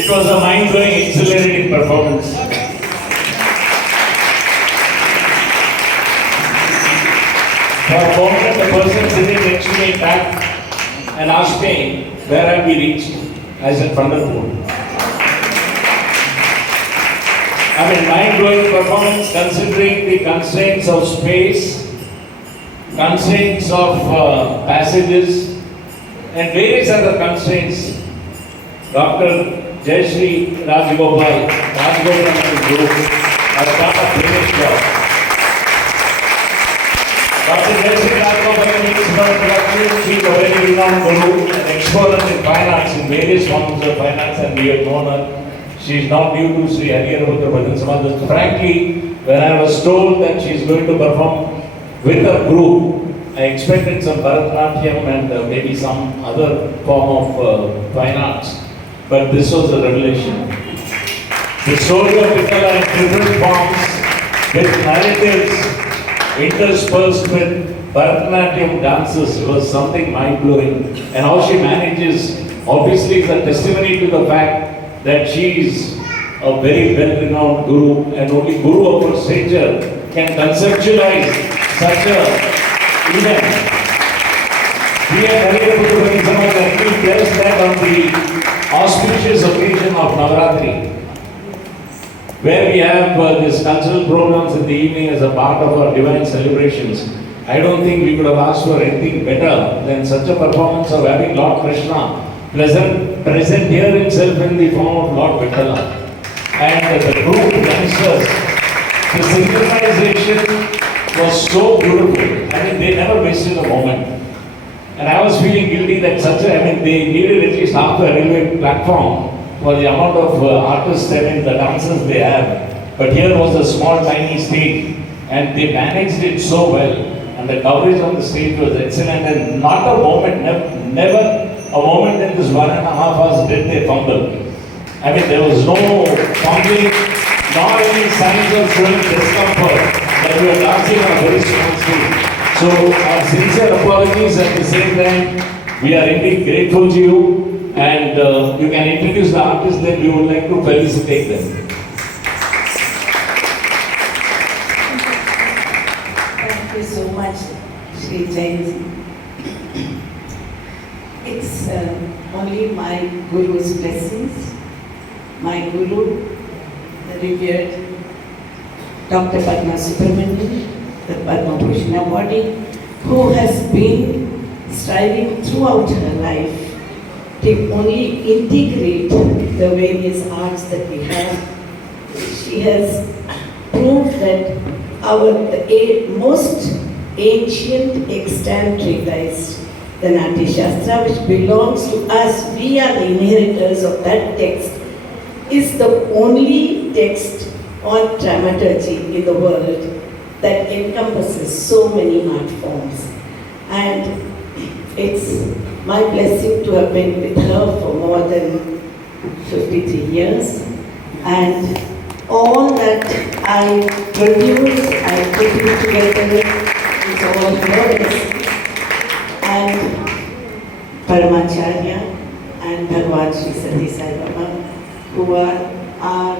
It was a mind-blowing, exhilarating performance. For a moment, the person sitting next to me tapped and asked me, "Where have we reached?" I said, "Pandharpur." I mean, mind-blowing performance considering the constraints of space, constraints of passages, and various other constraints. Dr. Jayashree Rajgopal and his group have done a brilliant job. Dr. Jayashree Rajgopal is a very renowned guru, an expert in finance, in various forms of finance, and we have known her. She is now new to Sri Hariyarabhutra Bhajan Samaj. Frankly, when I was told that she is going to perform with her group, I expected some Bharatanatyam and maybe some other form of fine arts. But this was a revelation. The story of Vitala in different forms, with narratives interspersed with Bharatanatyam dances, was something mind-blowing. And how she manages, obviously, is a testimony to the fact that she is a very well-renowned guru, and only guru of her stature can conceptualize such a event. We at Hariyarabhutra Bhajan Samaj are really blessed that on the auspicious occasion of Navaratri, where we have these cultural programs in the evening as a part of our divine celebrations. I don't think we could have asked for anything better than such a performance of having Lord Krishna present here himself in the form of Lord Vitala. And the group dancers, the synchronization was so beautiful. I mean, they never wasted a moment. And I was feeling guilty that they needed at least half the railway platform for the amount of artists and the dancers they have. But here was a small tiny stage, and they managed it so well. And the coverage on the stage was excellent, and not a moment, never a moment in this 1.5 hours did they fumble. I mean, there was no fumbling, nor any signs of showing discomfort that we were dancing on a very small stage. So, our sincere apologies. At the same time, we are indeed grateful to you, and you can introduce the artists that we would like to felicitate them. Thank you so much, Sri Jainji. It's only my Guru's blessings, my Guru, the revered Dr. Padma Subramanian, the Padma Bhushan awardee, who has been striving throughout her life to only integrate the various arts that we have. She has proved that the most ancient extant treatise, the Natya Shastra, which belongs to us, we are the inheritors of that text, is the only text on dramaturgy in the world that encompasses so many art forms. And it's my blessing to have been with her for more than 53 years. And all that I produce, I put it together, is all hers. And Paramacharya and Bhagwan Sri Sati Sai Baba, who are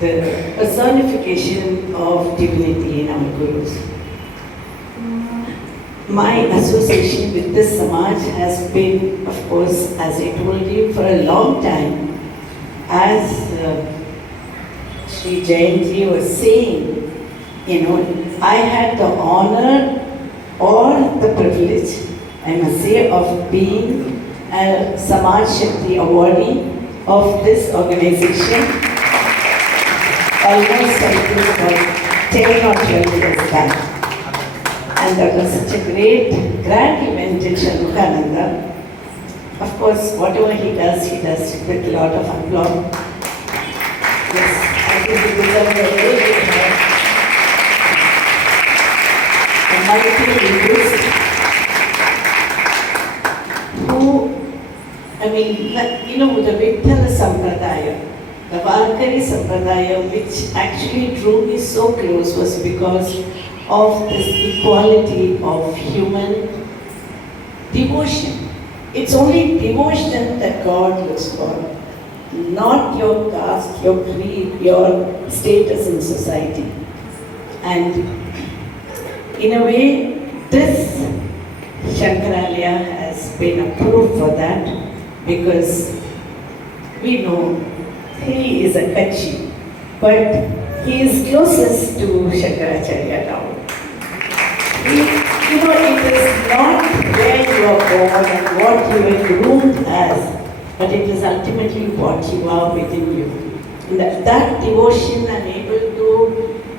the personification of divinity in our Gurus. My association with this Samaj has been, of course, as I told you, for a long time. As Sri Jainji was saying, I had the honor or the privilege, I must say, of being a Samaj Shakti awardee of this organization almost, I think, about 10 or 12 years back. And that was such a great, grand event in Shanmukhananda. Of course, whatever he does with a lot of applause. Yes, I think he deserves a very big hand. A mighty linguist who, the Vithala Sampradaya, the Varkari Sampradaya, which actually drew me so close, was because of this equality of human devotion It's only devotion that God looks for, not your caste, your creed, your status in society. And in a way, this Shankaralaya has been a proof for that, because we know he is a Kachi, but he is closest to Shankaracharya now. You know, it is not where you are born and what you were groomed as, but it is ultimately what you are within you. And that devotion I'm able to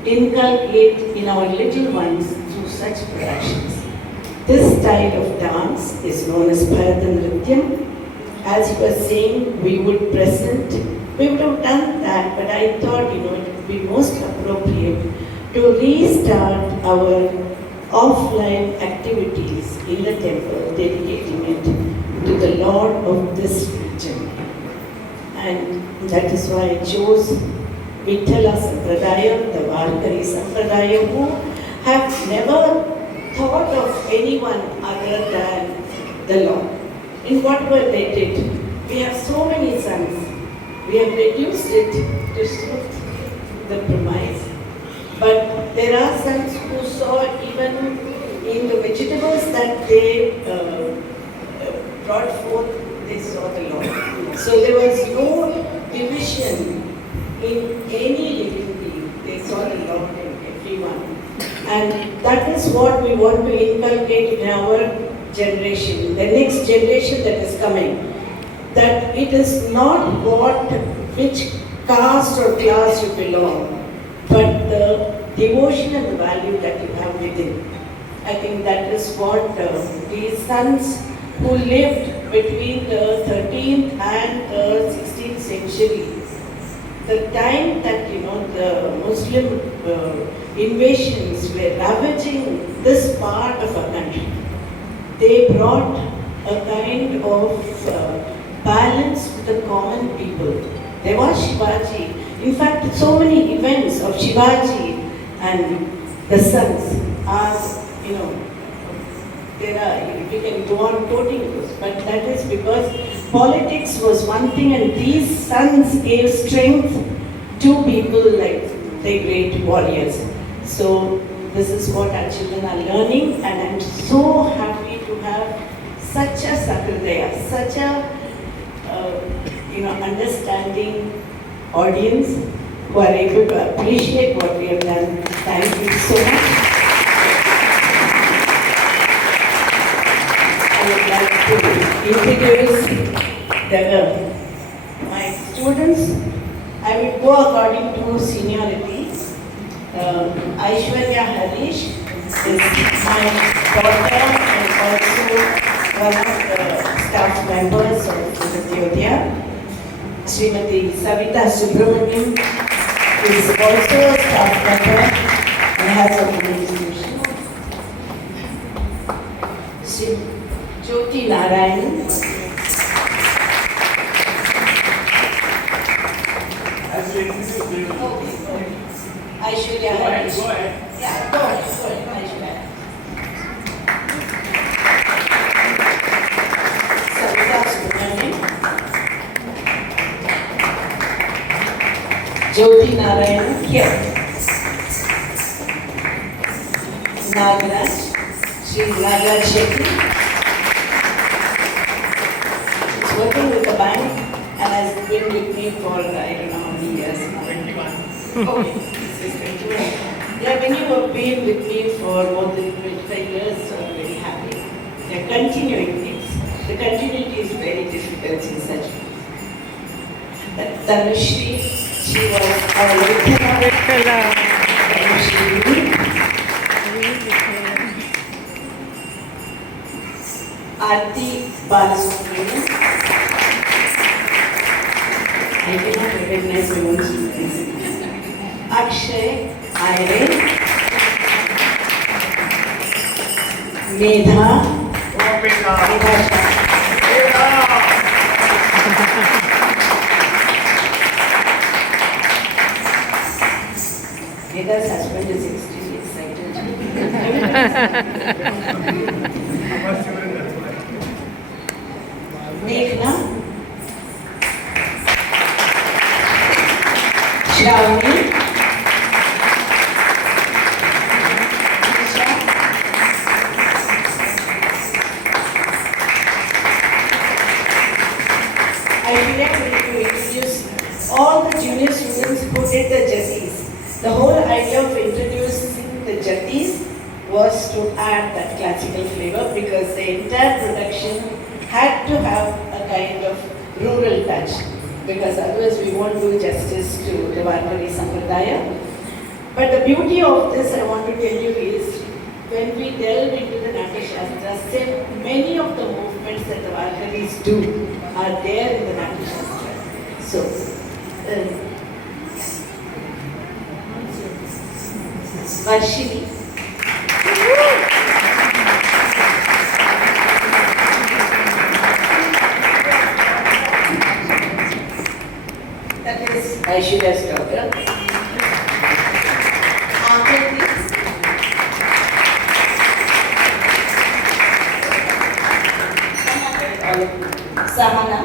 inculcate in our little ones through such productions. This style of dance is known as Bharatanatyam. As you were saying, we would have done that, but I thought, it would be most appropriate to restart our offline activities in the temple, dedicating it to the Lord of this region. And that is why I chose Vithala Sampradaya, the Varkari Sampradaya, who have never thought of anyone other than the Lord. In whatever they did, we have so many sons. We have reduced it to suit the premise. But there are sons who saw even in the vegetables that they brought forth, they saw the Lord. So there was no division in any living being. They saw the Lord in everyone. And that is what we want to inculcate in our generation, the next generation that is coming. That it is not which caste or class you belong, but the devotion and the value that you have within. I think that is what these sons who lived between the 13th and the 16th century, the time that the Muslim invasions were ravaging this part of our country, they brought a kind of balance to the common people. There was Shivaji. In fact, so many events of Shivaji and the sons are, there are, you can go on quoting those, but that is because politics was one thing and these sons gave strength to people like the great warriors. So this is what our children are learning, and I'm so happy to have such a Sakridaya, such a understanding audience who are able to appreciate what we have done. Thank you so much. I would like to introduce my students. I will go according to seniority. Aishwarya Harish is my daughter and also one of the staff members of Jyotya. Srimati Savita Subramaniam is also a staff member and has a good institution. Sri Jyoti Narayan. Aishwarya Harish. Go ahead. Yeah, go ahead. Aishwarya. Savita Subramaniam. Jyoti Narayan here. Nagaraj, Sri Nagaraj Shetty. He's working with the bank and has been with me for I don't know how many years now. 21. Okay, this is 21. Yeah, when you have been with me for more than 25 years, so I'm very happy. They're continuing things. The continuity is very difficult in such ways. Tanushree, she was our lieutenant. Aarti Balasubramanian. I cannot recognize my own students. Akshay Aire. Medha. Veda's husband is extremely excited. Meghna, Shravani, Isha, I feel like we need to introduce all the junior students who did the jatis. The whole idea of introducing the jatis was to add that classical flavor because the entire production had to have a kind of rural touch because otherwise we won't do justice to the Varkari Sampradaya. But the beauty of this I want to tell you is when we delve into the Natya Shastra, many of the movements that the Varkaris do are there in the Natya Shastra. So, Varshini. That is Aishwarya's daughter. Akriti. Sahana.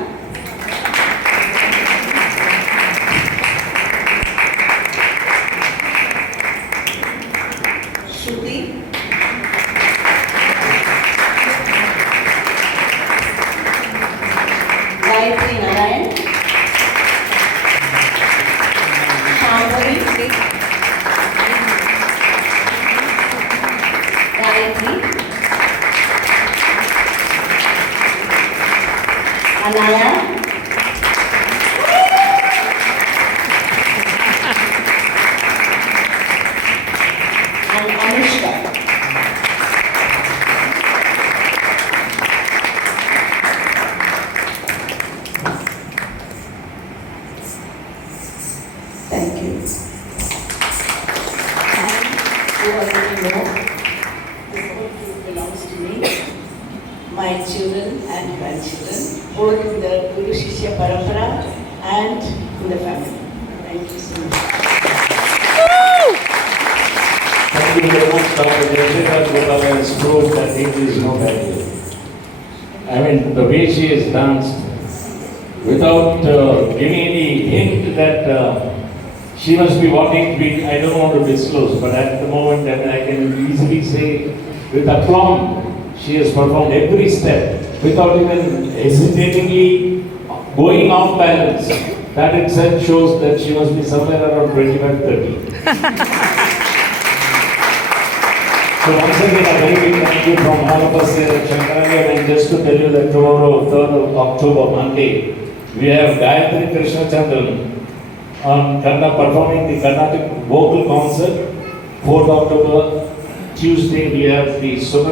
Shruti. Gayatri Narayan. Shambhavi. Gayatri. Anaya. And Anushka. Thank you. You already know this whole group belongs to me, my children and grandchildren, both in the Guru Shishya Parampara and in the family. Thank you so much. Thank you very much, Dr. Jessica Gopal has proved that age is no barrier. I mean, the way she has danced, without giving any hint that she must be what age we, I don't want to disclose, but at the moment I can easily say with aplomb, she has performed every step without even hesitatingly going off balance. That itself shows that she must be somewhere around 25-30. So once again, a very big thank you from all of us here at Shankaraya. And just to tell you that tomorrow, 3rd of October, Monday, we have Gayatri Krishnachandran on performing the Carnatic vocal concert. 4th October, Tuesday, we have the Suman